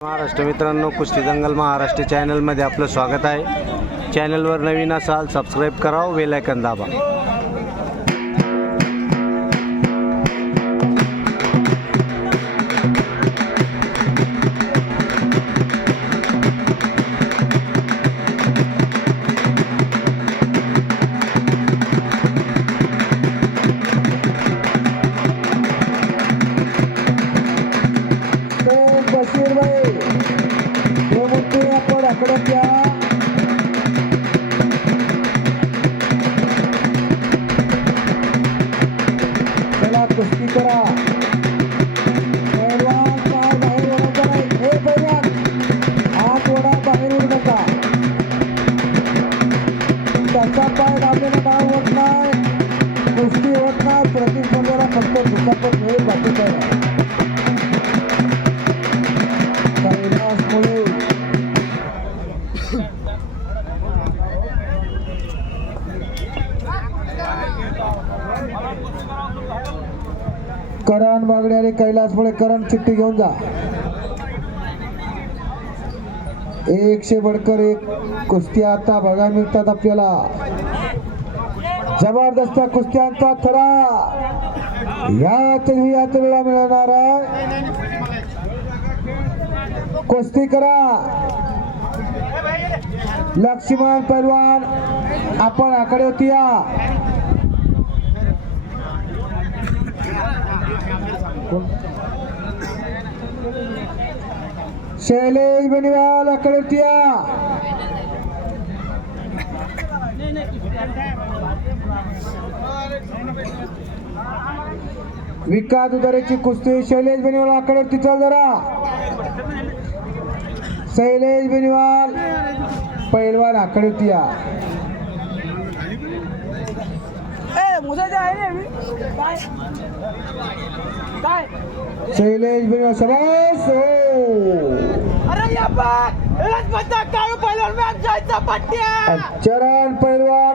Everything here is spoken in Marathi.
महाराष्ट्र मित्रांनो, कुस्ती दंगल महाराष्ट्र चॅनलमध्ये आपलं स्वागत आहे। चॅनलवर नवीन असाल सबस्क्राईब करा, बेल आयकॉन दाबा। बशीर भाई हे म्हणते आपण आकडत या चला कुस्ती करा। पैलवान पाय बाहेर ओढायचा नाही। हे पैलवान हात ओढा, बाहेर ओढू नका। त्याचा पाय दाबलेला डाव होत नाही, कुस्ती होत नाही। प्रतिस्पर्ध्याला फक्त दुखापत मिळेल, बाकी काय नाही। करण बागडे आणि कैलास मुळे करण चिठ्ठी घेऊन जा। 100 बडकर 1 कुस्ती आता बघायला मिळतात आपल्याला। जबरदस्त कुस्त्यांचा थरा याच वेळा मिळणार आहे। कुस्ती करा। लक्ष्मण पैलवान आपण आकडे होती या। शैलेश बेनीवाल आकडे होती या। विकास उदारेची कुस्ती शैलेश बेनीवाल आकडे होती। चल जरा शैलेश बेनीवाल पैलवान आकडे होती या। शैलेश बेनीवाल शाबास। अरे या बघ, एक बंदा काळू पैलवान मॅच जायचा पट्ट्या। चरण पैलवान